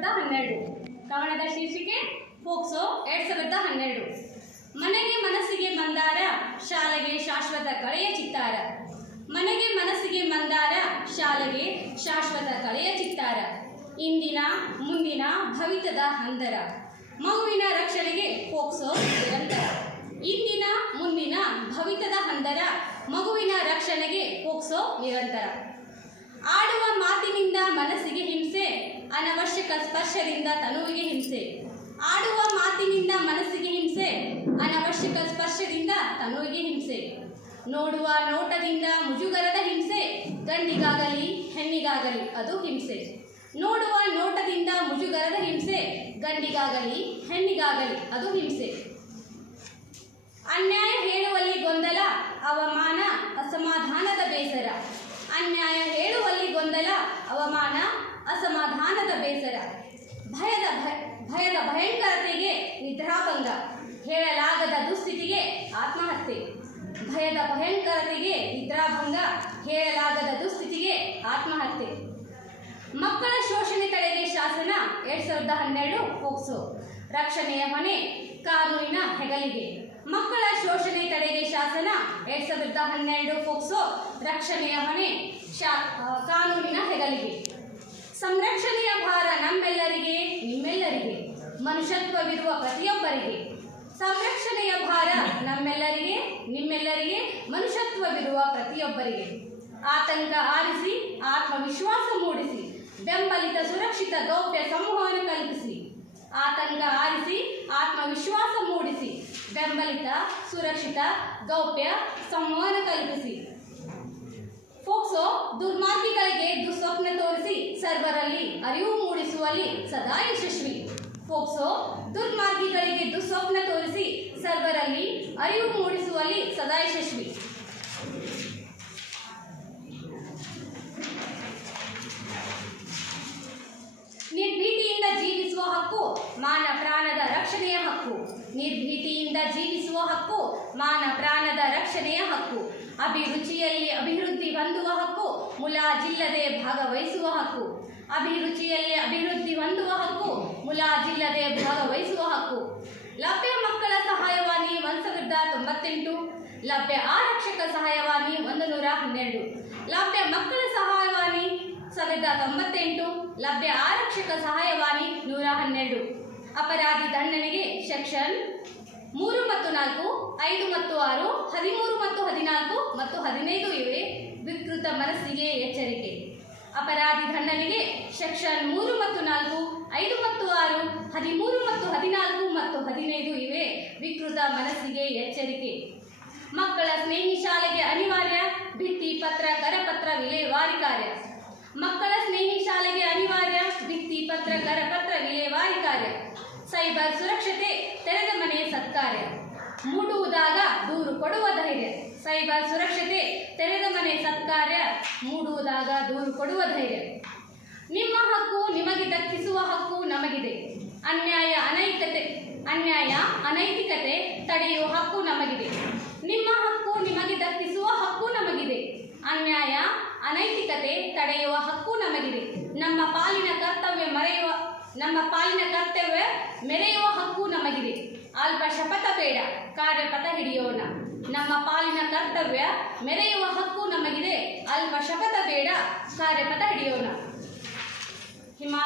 ಸಾವಿರದ ಹನ್ನೆರಡು. ಕವನದ ಶೀರ್ಷಿಕೆ ಫೋಕ್ಸೋ ಎರಡ್ ಸಾವಿರದ ಹನ್ನೆರಡು. ಮನೆಗೆ ಮನಸ್ಸಿಗೆ ಮಂದಾರ, ಶಾಲೆಗೆ ಶಾಶ್ವತ ಕಳೆಯ ಚಿತ್ತಾರ. ಮನೆಗೆ ಮನಸ್ಸಿಗೆ ಮಂದಾರ, ಶಾಲೆಗೆ ಶಾಶ್ವತ ಕಳೆಯ ಚಿತ್ತಾರ. ಇಂದಿನ, ಮುಂದಿನ ಭವಿತದ ಹಂದರ ಮಗುವಿನ ರಕ್ಷಣೆಗೆ ಫೋಕ್ಸೋ ನಿರಂತರ. ಇಂದಿನ, ಮುಂದಿನ ಭವಿತದ ಹಂದರ ಮಗುವಿನ ರಕ್ಷಣೆಗೆ ಫೋಕ್ಸೋ ನಿರಂತರ. ಆಡುವ ಮಾತಿನಿಂದ ಮನಸ್ಸಿಗೆ ಹಿಂಸೆ, ಅನವಶ್ಯಕ ಸ್ಪರ್ಶದಿಂದ ತನುವಿಗೆ ಹಿಂಸೆ. ಆಡುವ ಮಾತಿನಿಂದ ಮನಸ್ಸಿಗೆ ಹಿಂಸೆ, ಅನವಶ್ಯಕ ಸ್ಪರ್ಶದಿಂದ ತನುವಿಗೆ ಹಿಂಸೆ. ನೋಡುವ ನೋಟದಿಂದ ಮುಜುಗರದ ಹಿಂಸೆ, ಗಂಡಿಗಾಗಲಿ ಹೆಣ್ಣಿಗಾಗಲಿ ಅದು ಹಿಂಸೆ. ನೋಡುವ ನೋಟದಿಂದ ಮುಜುಗರದ ಹಿಂಸೆ, ಗಂಡಿಗಾಗಲಿ ಹೆಣ್ಣಿಗಾಗಲಿ ಅದು ಹಿಂಸೆ. ಅನ್ಯಾಯ ಹೇಳುವಲ್ಲಿ ಗೊಂದಲ, ಅವಮಾನ, ಅಸಮಾಧಾನದ ಬೇಸರ. ಅನ್ಯಾಯ ಹೇಳುವಲ್ಲಿ ಗೊಂದಲ, ಅವಮಾನ, ಅಸಮಾಧಾನದ ಬೇಸರ. ಭಯದ ಭಯ, ಭಯದ ಭಯಂಕರತೆಗೆ ನಿದ್ರಾಭಂಗ ಹೇಳಲಾಗದ ದುಸ್ಥಿತಿಗೆ ಆತ್ಮಹತ್ಯೆ. ಭಯದ ಭಯಂಕರತೆಗೆ ನಿದ್ರಾಭಂಗ ಹೇಳಲಾಗದ ದುಸ್ಥಿತಿಗೆ ಆತ್ಮಹತ್ಯೆ. ಮಕ್ಕಳ ಶೋಷಣೆ ತಡೆಗೆ ಶಾಸನ ಎರಡ್ ಸಾವಿರದ ಹನ್ನೆರಡು ಫೋಕ್ಸೋ ರಕ್ಷಣೆಯ ಹೊಣೆ, ಕಾನೂನಿನ ಹೆಗಲಿಗೆ. ಮಕ್ಕಳ ಶೋಷಣೆ ತಡೆಗೆ ಶಾಸನ ಎರಡ್ ಸಾವಿರದ ಹನ್ನೆರಡು ಫೋಕ್ಸೋ ರಕ್ಷಣೆಯ ಹೊಣೆ ಶಾ ಕಾನೂನಿನ ಹೆಗಲಿಗೆ. ಸಂರಕ್ಷಣೆಯ ಭಾರ ನಮ್ಮೆಲ್ಲರಿಗೆ, ನಿಮ್ಮೆಲ್ಲರಿಗೆ, ಮನುಷ್ಯತ್ವವಿರುವ ಪ್ರತಿಯೊಬ್ಬರಿಗೆ. ಸಂರಕ್ಷಣೆಯ ಭಾರ ನಮ್ಮೆಲ್ಲರಿಗೆ, ನಿಮ್ಮೆಲ್ಲರಿಗೆ, ಮನುಷ್ಯತ್ವವಿರುವ ಪ್ರತಿಯೊಬ್ಬರಿಗೆ. ಆತಂಕ ಆರಿಸಿ, ಆತ್ಮವಿಶ್ವಾಸ ಮೂಡಿಸಿ, ಬೆಂಬಲಿತ ಸುರಕ್ಷಿತ ದೌಪ್ಯ ಸಂವಹನ ಕಲ್ಪಿಸಿ. ಆತಂಕ ಆರಿಸಿ, ಆತ್ಮವಿಶ್ವಾಸ ಮೂಡಿಸಿ. ಬೆಂಬಲಿತ, ಸುರಕ್ಷಿತ, ಗೌಪ್ಯ, ಸಂವಹನ ಕಲ್ಪಿಸಿ. ಫೋಕ್ಸೋ ದುರ್ಮಾರ್ಗಿಗಳಿಗೆ ದುಸ್ವಪ್ನ ತೋರಿಸಿ ಸರ್ವರಲ್ಲಿ ಅರಿವು ಮೂಡಿಸುವಲ್ಲಿ ಸದಾ ಯಶಸ್ವಿ. ಫೋಕ್ಸೋ ದುರ್ಮಾರ್ಗಿಗಳಿಗೆ ದುಸ್ವಪ್ನ ತೋರಿಸಿ ಸರ್ವರಲ್ಲಿ ಅರಿವು ಮೂಡಿಸುವಲ್ಲಿ ಸದಾ ಯಶಸ್ವಿ. ನಿರ್ಭೀತಿಯಿಂದ ಜೀವಿಸುವ ಹಕ್ಕು ಮಾನ ಪ್ರಾಣದ ರಕ್ಷಣೆಯ ಹಕ್ಕು. ನಿರ್ಭೀತಿಯಿಂದ ಜೀವಿಸುವ ಹಕ್ಕು, ಮಾನ ಪ್ರಾಣದ ರಕ್ಷಣೆಯ ಹಕ್ಕು. ಅಭಿರುಚಿಯಲ್ಲಿ ಅಭಿವೃದ್ಧಿ ಹೊಂದುವ ಹಕ್ಕು, ಮುಲಾಜಿಲ್ಲದೆ ಭಾಗವಹಿಸುವ ಹಕ್ಕು. ಅಭಿರುಚಿಯಲ್ಲಿ ಅಭಿವೃದ್ಧಿ ಹೊಂದುವ ಹಕ್ಕು, ಮುಲಾಜಿಲ್ಲದೆ ಭಾಗವಹಿಸುವ ಹಕ್ಕು. ಲಭ್ಯ ಮಕ್ಕಳ ಸಹಾಯವಾಣಿ ಒಂದು ಸಾವಿರದ ತೊಂಬತ್ತೆಂಟು. ಲಭ್ಯ ಆರಕ್ಷಕ ಸಹಾಯವಾಣಿ ಒಂದು ನೂರ ಹನ್ನೆರಡು. ಲಭ್ಯ ಮಕ್ಕಳ ಸಹಾಯವಾಣಿ ಸಾವಿರದ ತೊಂಬತ್ತೆಂಟು. ಲಭ್ಯ ಆರಕ್ಷಕ ಸಹಾಯವಾಣಿ ನೂರ ಹನ್ನೆರಡು. ಅಪರಾಧಿ ದಂಡನೆಗೆ ಸೆಕ್ಷನ್ ಮೂರು ಮತ್ತು ನಾಲ್ಕು, ಐದು ಮತ್ತು ಆರು, ಹದಿಮೂರು ಮತ್ತು ಹದಿನಾಲ್ಕು ಮತ್ತು ಹದಿನೈದು ಇವೆ. ವಿಕೃತ ಮನಸ್ಸಿಗೆ ಎಚ್ಚರಿಕೆ. ಅಪರಾಧಿ ದಂಡನೆಗೆ ಸೆಕ್ಷನ್ ಮೂರು ಮತ್ತು ನಾಲ್ಕು, ಐದು ಮತ್ತು ಆರು, ಹದಿಮೂರು ಮತ್ತು ಹದಿನಾಲ್ಕು ಮತ್ತು ಹದಿನೈದು ಇವೆ. ವಿಕೃತ ಮನಸ್ಸಿಗೆ ಎಚ್ಚರಿಕೆ. ಮಕ್ಕಳ ಸ್ನೇಹಿ ಶಾಲೆಗೆ ಅನಿವಾರ್ಯ, ಭಿತ್ತಿ ಪತ್ರ, ಕರಪತ್ರ, ವಿಲೇವಾರಿ ಕಾರ್ಯ. ಮಕ್ಕಳ ಸ್ನೇಹಿ ಶಾಲೆಗೆ ಅನಿವಾರ್ಯ, ಭಿತ್ತಿ ಪತ್ರ ಸೈಬರ್ ಸುರಕ್ಷತೆ ತೆರೆದ ಮನೆ ಸತ್ಕಾರ್ಯ. ಮೂಡುವುದಾಗ ದೂರು ಕೊಡುವ ಧೈರ್ಯ. ಸೈಬರ್ ಸುರಕ್ಷತೆ ತೆರೆದ ಮನೆ ಸತ್ಕಾರ್ಯ. ಮೂಡುವುದಾಗ ದೂರು ಕೊಡುವ ಧೈರ್ಯ. ನಿಮ್ಮ ಹಕ್ಕು ನಿಮಗೆ ದಕ್ಕಿಸುವ ಹಕ್ಕು ನಮಗಿದೆ. ಅನ್ಯಾಯ ಅನೈತಿಕತೆ ಅನ್ಯಾಯ ಅನೈತಿಕತೆ ತಡೆಯುವ ಹಕ್ಕು ನಮಗಿದೆ. ನಿಮ್ಮ ಹಕ್ಕು ನಿಮಗೆ ದಕ್ಕಿಸುವ ಹಕ್ಕು ನಮಗಿದೆ ಅನ್ಯಾಯ ಅನೈತಿಕತೆ ತಡೆಯುವ ಹಕ್ಕು ನಮಗಿದೆ ನಮ್ಮ ಪಾಲಿನ ಕರ್ತವ್ಯ ಮರೆಯುವ ನಮ್ಮ ಪಾಲಿನ ಕರ್ತವ್ಯ ಮೆರೆಯುವ ಹಕ್ಕು ನಮಗಿದೆ. ಅಲ್ಪ ಶಪಥ ಬೇಡ, ಕಾರ್ಯಪಥ ಹಿಡಿಯೋಣ. ನಮ್ಮ ಪಾಲಿನ ಕರ್ತವ್ಯ ಮೆರೆಯುವ ಹಕ್ಕು ನಮಗಿದೆ. ಅಲ್ಪ ಶಪಥ ಬೇಡ, ಕಾರ್ಯಪಥ ಹಿಡಿಯೋಣ. ಹಿಮಾ